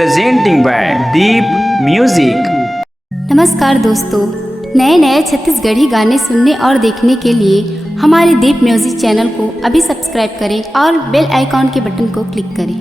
presenting by Deep Music। नमस्कार दोस्तों, नए नए छत्तीसगढ़ी गाने सुनने और देखने के लिए हमारे दीप म्यूजिक चैनल को अभी सब्सक्राइब करें और बेल आइकॉन के बटन को क्लिक करें।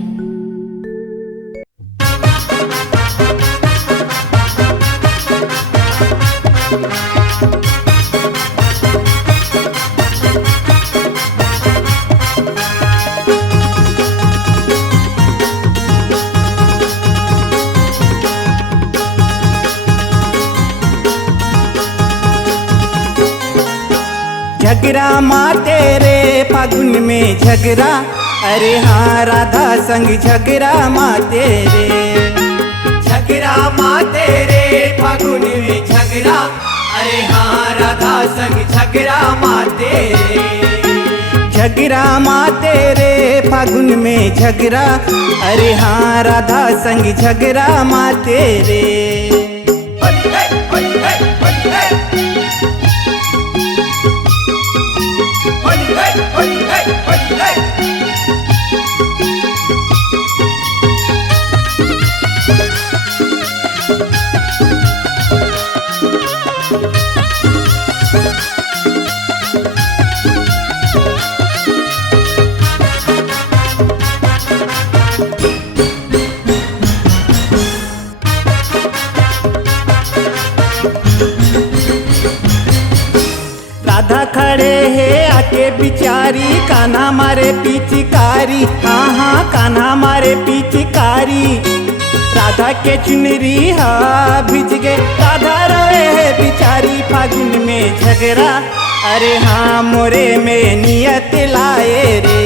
झगड़ा माँ तेरे फागुन में झगड़ा, अरे हाँ राधा संग झगड़ा माँ तेरे। झगड़ा माँ तेरे फागुन में झगड़ा, अरे हाँ राधा संग झगड़ा माँ तेरे। झगड़ा माँ तेरे फागुन में झगड़ा, अरे हाँ राधा संग झगड़ा माँ तेरे। राधा खड़े है आके बिचारी, कान्हा मारे पिचकारी, हाँ हाँ कान्हा मारे पिचकारी। राधा के चुनरी हा भिज गए, राधा रोए है बिचारी फागुन में झगड़ा, अरे हाँ मोरे में नियत लाए रे।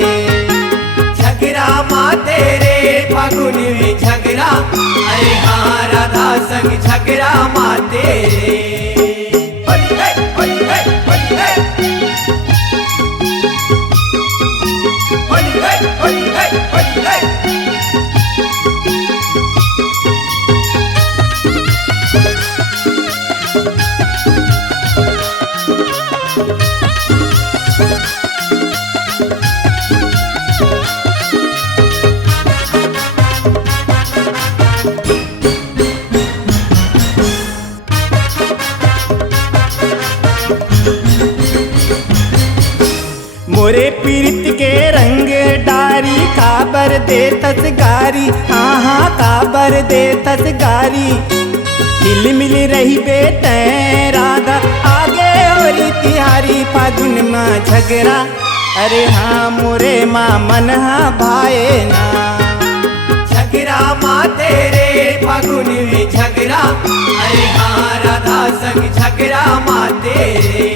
झगड़ा माँ तेरे फागुन में झगड़ा, अरे हाँ राधा संग झगड़ा माँ तेरे। मोरे पीरित के रंग डारी, काबर दे तसगारी, हाँ हाँ काबर दे तसगारी। हिल मिल रही बेटे राधा, आगे और तिहारी फागुन में झगड़ा, अरे हाँ मोरे माँ मन हाँ भाए ना। झगड़ा माँ तेरे फागुन में झगड़ा, अरे हाँ राधा संग झगड़ा माँ तेरे।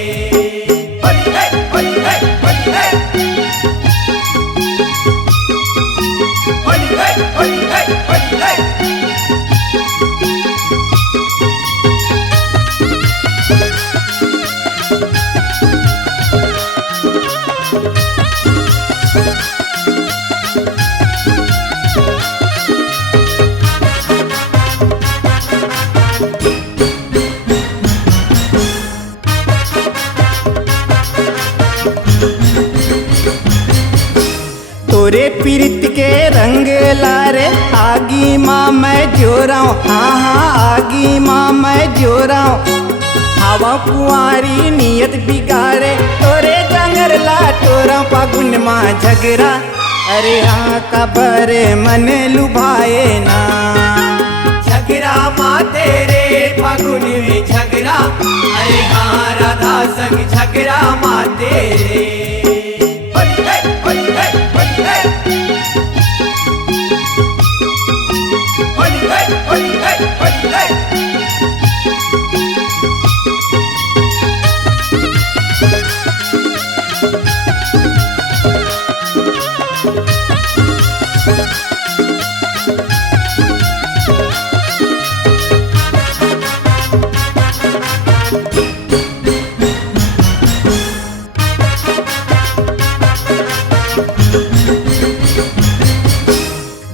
तोरे पीरित के रंग लारे, आगी माँ मैं जोराऊं, हाँ हाँ आगी माँ मैं जोराऊं। हवा कुंवारी नियत बिगाड़े, तोरे जंगर ला टोरा फागुन माँ झगड़ा, अरे हाँ कबर मन लुभाए ना। झगड़ा माँ तेरे फागुन में झगड़ा, अरे हाँ राधा संग झगड़ा माँ तेरे।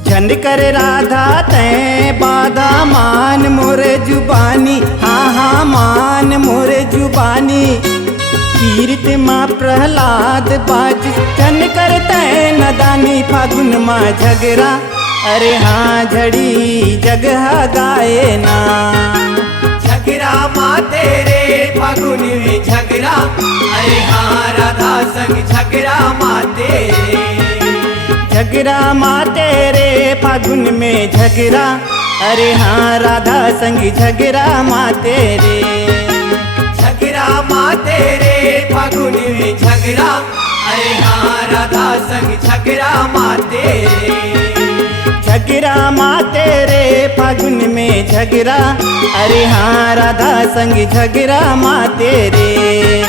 झंड कर राधा तै बाधा, मान मोरे जुबानी, हाँ हाँ मान मोरे जुबानी। पीरित माँ प्रहलाद बाज, झंड कर तै नदानी फागुन माँ झगड़ा, अरे हाँ झड़ी जगह गाए ना। झगड़ा माँ तेरे फागुन में झगड़ा, अरे हाँ राधा संग झगड़ा माँ तेरे। झगड़ा माँ तेरे फागुन में झगड़ा, अरे हाँ राधा संग झगड़ा माँ तेरे। झगड़ा माँ तेरे फागुन में झगड़ा, अरे हाँ राधा संग झगड़ा माँ तेरे। झगड़ा माँ तेरे फागुन में झगड़ा, अरे हाँ राधा संग झगड़ा माँ तेरे।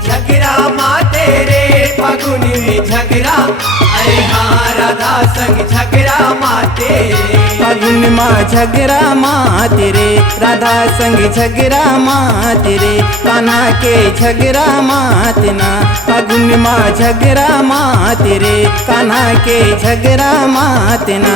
झगड़ा माँ तेरे फागुन में झगड़ा, अरे हाँ राधा संग झगड़ा माँ तेरे। फागुन माँ झगड़ा माँ तेरे, राधा संग झगड़ा माँ तेरे, कान्हा के झगड़ा माँ तेना। फागुन माँ झगड़ा माँ तेरे, कान्हा के झगड़ा माँ तेना।